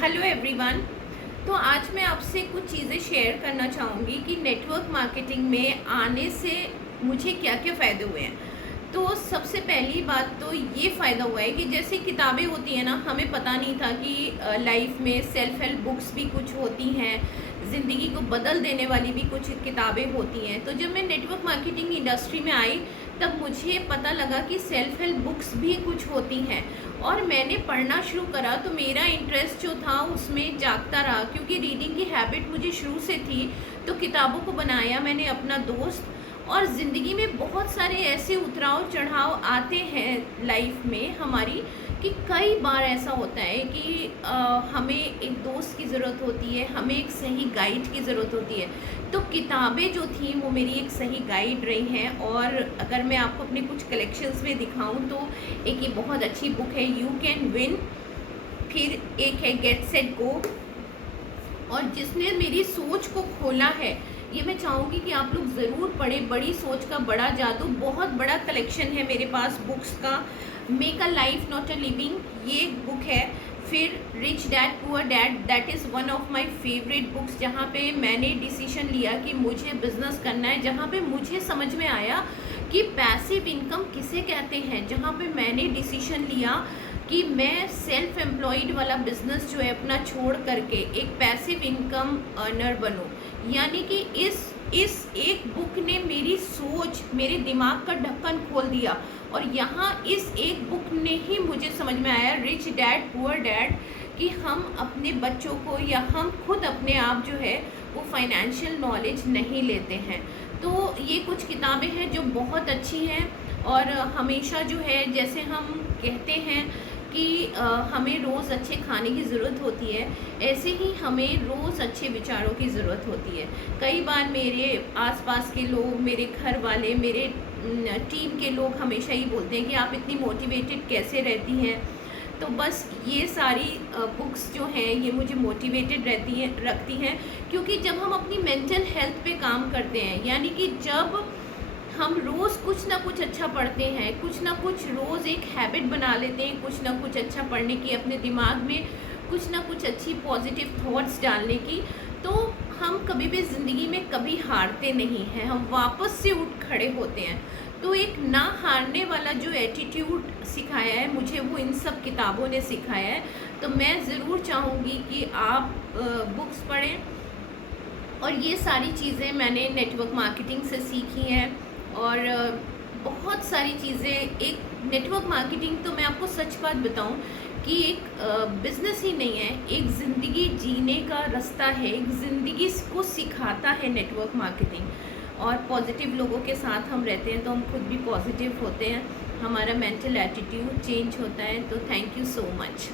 Hello everyone. तो आज मैं आपसे कुछ चीज़ें शेयर करना चाहूँगी कि नेटवर्क मार्केटिंग में आने से मुझे क्या क्या फ़ायदे हुए हैं। तो सबसे पहली बात तो ये फ़ायदा हुआ है कि जैसे किताबें होती हैं ना, हमें पता नहीं था कि लाइफ में सेल्फ हेल्प बुक्स भी कुछ होती हैं, ज़िंदगी को बदल देने वाली भी कुछ किताबें होती हैं। तो जब मैं नेटवर्क मार्केटिंग इंडस्ट्री में आई तब मुझे पता लगा कि सेल्फ हेल्प बुक्स भी कुछ होती हैं और मैंने पढ़ना शुरू करा। तो मेरा इंटरेस्ट जो था उसमें जागता रहा, क्योंकि रीडिंग की हैबिट मुझे शुरू से थी। तो किताबों को बनाया मैंने अपना दोस्त। और ज़िंदगी में बहुत सारे ऐसे उतराव चढ़ाव आते हैं लाइफ में हमारी, कि कई बार ऐसा होता है कि हमें एक दोस्त की ज़रूरत होती है, हमें एक सही गाइड की ज़रूरत होती है। तो किताबें जो थी वो मेरी एक सही गाइड रही हैं। और अगर मैं आपको अपने कुछ कलेक्शंस में दिखाऊं तो एक ये बहुत अच्छी बुक है यू कैन विन, फिर एक है गेट सेट गो, और जिसने मेरी सोच को खोला है, ये मैं चाहूँगी कि आप लोग ज़रूर पढ़ें। बड़ी सोच का बड़ा जादू, बहुत बड़ा कलेक्शन है मेरे पास बुक्स का। Make a life not a living, ये बुक है। फिर rich dad poor dad, that is one of my favourite books, जहाँ पे मैंने डिसीजन लिया कि मुझे बिज़नेस करना है, जहाँ पे मुझे समझ में आया कि पैसिव इनकम किसे कहते हैं, जहाँ पे मैंने डिसीजन लिया कि मैं सेल्फ एम्प्लॉयड वाला बिजनेस जो है अपना छोड़ करके एक पैसिव इनकम अर्नर बनूं। यानी कि इस एक बुक ने मेरी सोच, मेरे दिमाग का ढक्कन खोल दिया। और यहाँ इस एक बुक ने ही मुझे समझ में आया, रिच डैड पुअर डैड, कि हम अपने बच्चों को या हम खुद अपने आप जो है वो फाइनेंशियल नॉलेज नहीं लेते हैं। तो ये कुछ किताबें हैं जो बहुत अच्छी हैं। और हमेशा जो है, जैसे हम कहते हैं कि हमें रोज़ अच्छे खाने की ज़रूरत होती है, ऐसे ही हमें रोज़ अच्छे विचारों की ज़रूरत होती है। कई बार मेरे आसपास के लोग, मेरे घर वाले, मेरे टीम के लोग हमेशा ही बोलते हैं कि आप इतनी मोटिवेटेड कैसे रहती हैं। तो बस ये सारी बुक्स जो हैं ये मुझे मोटिवेटेड रखती हैं, क्योंकि जब हम अपनी मेंटल हेल्थ पे काम करते हैं, यानी कि जब हम रोज़ कुछ ना कुछ अच्छा पढ़ते हैं, कुछ ना कुछ रोज़ एक हैबिट बना लेते हैं, कुछ ना कुछ अच्छा पढ़ने की, अपने दिमाग में कुछ ना कुछ अच्छी पॉजिटिव थॉट्स डालने की, तो हम कभी भी ज़िंदगी में कभी हारते नहीं हैं, हम वापस से उठ खड़े होते हैं। तो एक ना हारने वाला जो एटीट्यूड सिखाया है मुझे, वो इन सब किताबों ने सिखाया है। तो मैं ज़रूर चाहूँगी कि आप बुक्स पढ़ें। और ये सारी चीज़ें मैंने नेटवर्क मार्केटिंग से सीखी हैं। और बहुत सारी चीज़ें, एक नेटवर्क मार्केटिंग तो मैं आपको सच बात बताऊं कि एक बिज़नेस ही नहीं है, एक ज़िंदगी जीने का रास्ता है, एक ज़िंदगी को सिखाता है नेटवर्क मार्केटिंग। और पॉजिटिव लोगों के साथ हम रहते हैं तो हम खुद भी पॉजिटिव होते हैं, हमारा मेंटल एटीट्यूड चेंज होता है। तो थैंक यू सो मच।